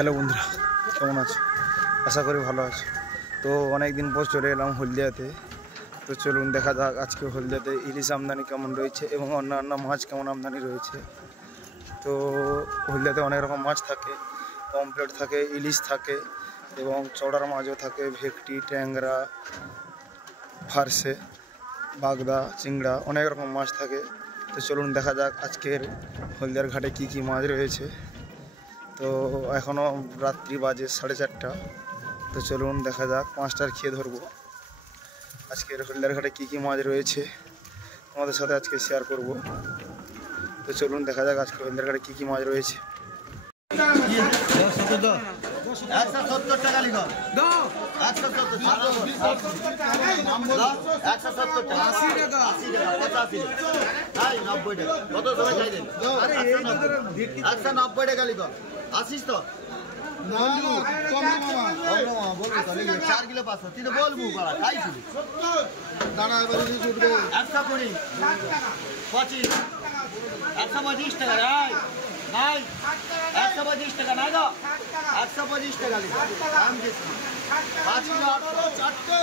Hello বন্ধুরা, কেমন আছো? আশা করি ভালো আছো। তো অনেক দিন পর চলে এলাম হলদিয়াতে। তো চলুন দেখা যাক আজকে হলদিয়াতে ইলিশ আমদানি কেমন রয়েছে এবং অন্যান্য মাছ কেমন আমদানি রয়েছে। তো হলদিয়াতে অনেক রকম মাছ থাকে, পমফ্রেট থাকে, ইলিশ থাকে এবং চড়ার মাছও থাকে, ভেটকি, ট্যাংরা, ফারসে, বাগদা, চিংড়া, অনেক রকম মাছ থাকে। তো চলুন দেখা যাক আজকের হলদিয়ার ঘাটে কি কি মাছ রয়েছে। তো এখনও রাত্রি বাজে 4:30। তো চলুন দেখা যাক, 5টার খেয়ে ধরবো। আজকের হলদিয়ার ঘাটে কী কী মাছ রয়েছে আমাদের সাথে আজকে শেয়ার করব। তো চলুন দেখা যাক আজকে হলদিয়ার ঘাটে কী কী মাছ রয়েছে। 170 টাকা লিখো, 170 টাকা, 80 টাকা, 85 তাই 90 টাকা। কত সময় চাই দেন? 190 টাকা লিখো। আসিস তো? বলবো তো 4 কিলো 500 তুই তো বলবো বাড়া খাইছি দাঁড়া এবারে উঠবে 120 25 125 টাকা রাই নাই 125 টাকা নাই গো 125 টাকা লিখো দাম দিছি 5 কিলো 800 চারটে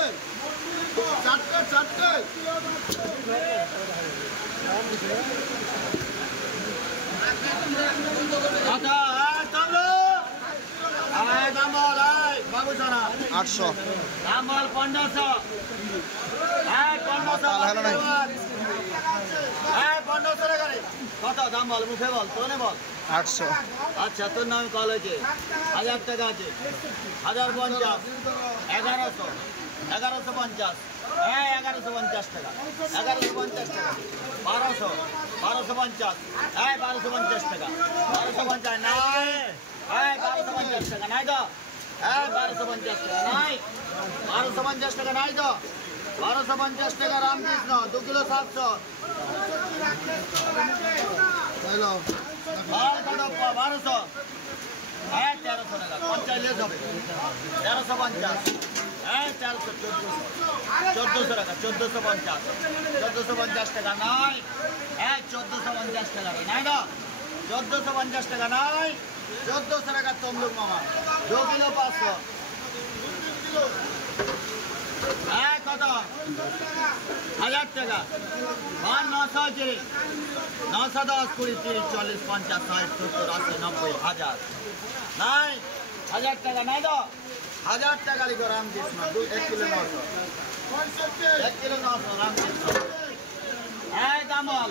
আচ্ছা তাহলে আয় দামল আয় বাবু জানা 800 দামল 1500 আয় 1500 ভালো নাই আয় 1500 টাকা রে কত দাম বল মুখে বল তোনে বল 800। আচ্ছা তোর নাম কল হয়েছে 1000 টাকা আছে 1050 1100 1150 হ্যাঁ 1150 টাকা 1150 টাকা 1200 1250 হ্যাঁ 1250 টাকা 1250 নাই হ্যাঁ 1250 টাকা নাই তো হ্যাঁ 1250 টাকা নাই 1250 টাকা নাই তো 1250 টাকা রামকৃষ্ণ 2 কিলো 700 হ্যালো আর কত 1200 হ্যাঁ 1300 টাকা 50 লেস হবে 1350 হ্যাঁ 1400 টাকা 1450 1450 টাকা নাই হ্যাঁ 1450 টাকা নাই না 1450 টাকা নাই 1400 টাকা তমলুক মামা 2 কিলো 500 হ্যাঁ কত 1000 টাকা 900 আছে 910 20 30 40 50 60 70 80 90 1000 নাই 1000 টাকা নাই তো 1000 টাকা লিখো রামকৃষ্ণ 1 কিলো 900 1 কিলো 900 রামকৃষ্ণ এই দামল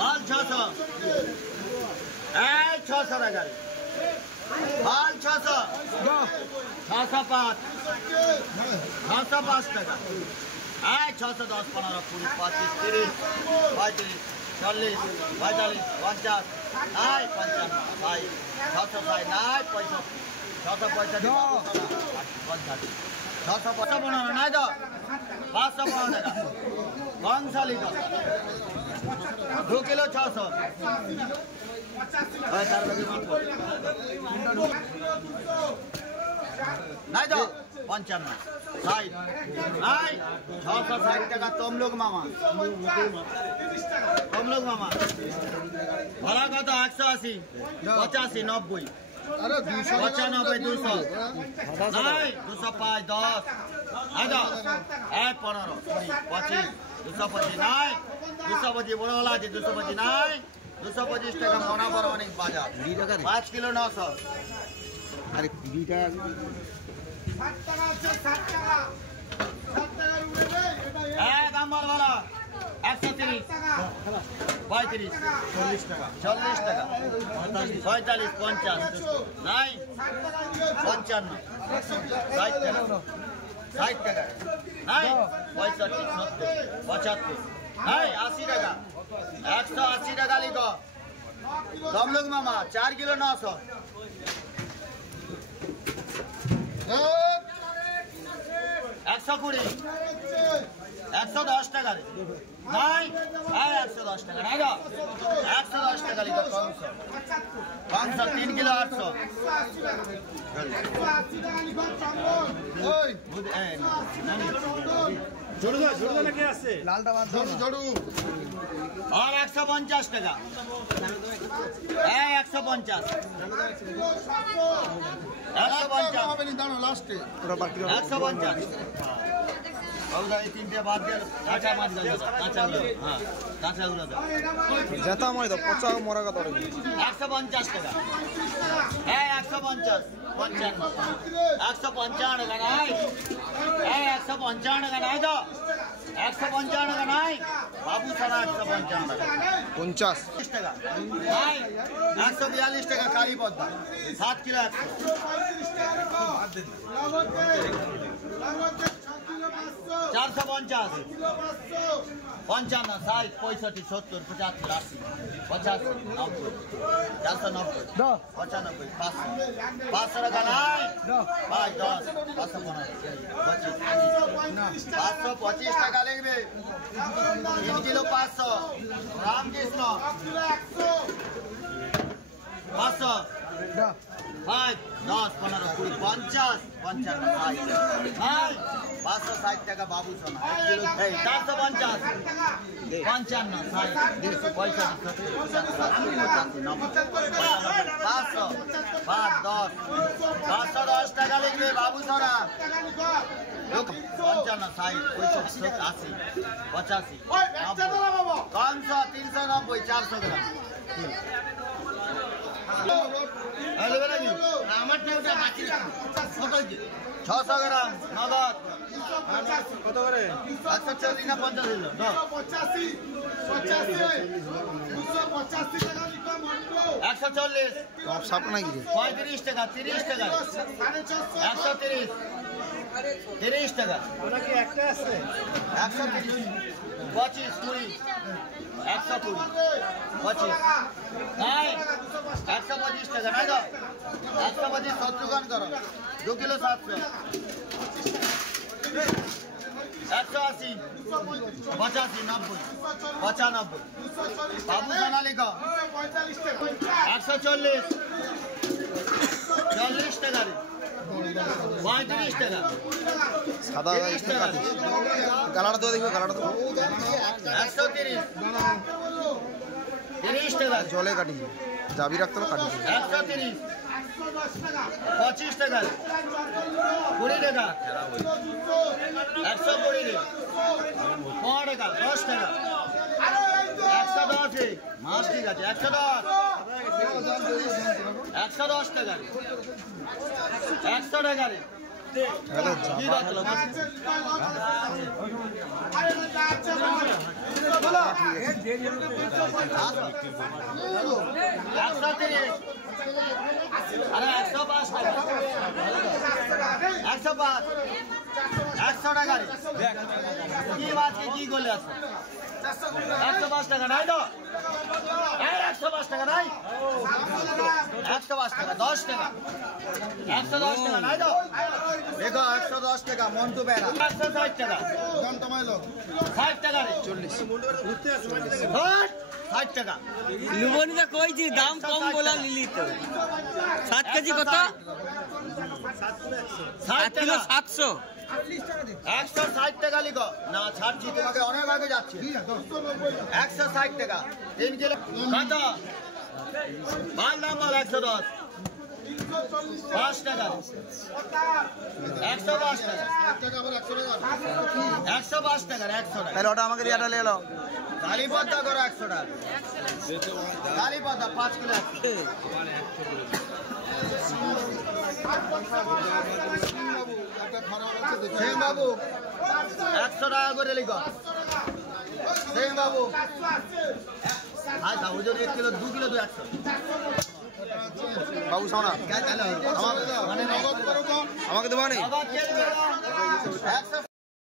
মাল 600 এই 600 টাকা মাল 600 605 605 টাকা এই 610 15 20 25 30 35 40 45 50 নাই 55 ভাই 600 নাই 65 650 নাই তো 515 টাকা কনসালি তো 2 কিলো 600 নাই তো 55 60 নাই 660 টাকা তমলুক মামা তমলুক মামা ভাড়া কত 180 85 90 अरे 95 200 नहीं 205 10 आजा ए 15 25 225 नहीं 225 বড় वाला আছে 225 নাই 225 টাকা মনা বড় অনেক বাজার 5 কিলো 900 আরে 20 টাকা 60 টাকা আছে 60 টাকা 60 টাকার উপরে দে এ নাম্বার वाला 130 35 40 টাকা 40 টাকা 45 50 নাই 55 60 টাকা 60 টাকা নাই 65 70 75 নাই 80 টাকা 180 টাকা লিখো তমলুক মামা 4 কিলো 900 120 110 টাকা রে নাই 110 টাকা নাই গো 110 টাকা লিখো 500 3 কিলো 800 ওই আর 150 টাকা 150 150 এই তিনটে বাদ দিয়ে কাঁচা মাছ কাঁচাগুলো হ্যাঁ কাঁচাগুলো যেটা আমার দাও পচা মরা কথা 150 টাকা 150 55 155 টাকা নাই 155 টাকা নাই তো 155 টাকা নাই বাবু ছাড়া 155 টাকা 50 টাকা নাই 142 টাকা কালী পদ্মা 7 কিলো 450 55 60 65 70 75 80 85 90 490 95 500 টাকা নাই 5 10 525 টাকা লাগবে 3 কিলো 500 রামকৃষ্ণ 500 5 10 15 20 50 55 560 টাকা বাবু সোনা 450 55 60 265 500 5 10 510 টাকা লিখবে বাবু সোনা 55 60 65 80 85 500 390 400 গ্রাম ছশো গ্রাম নগদ কত করে 140 না 50 দিল 140 সব সাপ নাকি 35 টাকা 30 টাকা 130 30 টাকা ওটা কি একটা আছে 130 25 20 120 25 নাই 125 টাকা নাই তো 125 70 গান করো 2 কিলো 700 180 85 90 95 বাবু সোনা লিখো 140 40 টাকা 35 টাকা সাদা কাটি গালাটা তো দেখো গালাটা তো 130 30 টাকা জলে কাটি যাবি রাখতে হবে কাটি 130 25 টাকা 20 টাকা 120 টাকা 10 টাকা 110 মাছ ঠিক আছে 110 টাকা 100 টাকা রে কি রাখলো আরে 105 টাকা 105 100 টাকা রে কি মাছ কি করলে আছে 105 টাকা নাই তো 105 টাকা নাই 105 টাকা 10 টাকা 110 টাকা নাই তো দেখো 110 টাকা মন্টু বেড়া 160 টাকা দাম কমাইলো 60 টাকা রে 60 টাকা লুবনিতে কইছি দাম কম বলা লিলি তো 7 কেজি কত 7 কিলো 700 160 টাকা লিখো না ছাড়ছি তোমাকে অনেক আগে যাচ্ছে 160 টাকা 3 কিলো কত মাল দাম বল 110 5 টাকা 105 টাকা 105 টাকা 100 টাকা তাহলে ওটা আমাকে দিয়াটা নিয়ে এলো কালী পদ্মা করো 100 টাকা কালী পদ্মা 5 কিলো সিং বাবু 100 টাকা করে লিখো সিং বাবু আচ্ছা ওজন 1 কিলো 2 কিলো 100 বাবু সোনা আমাকে আমাকে দেবো নি 160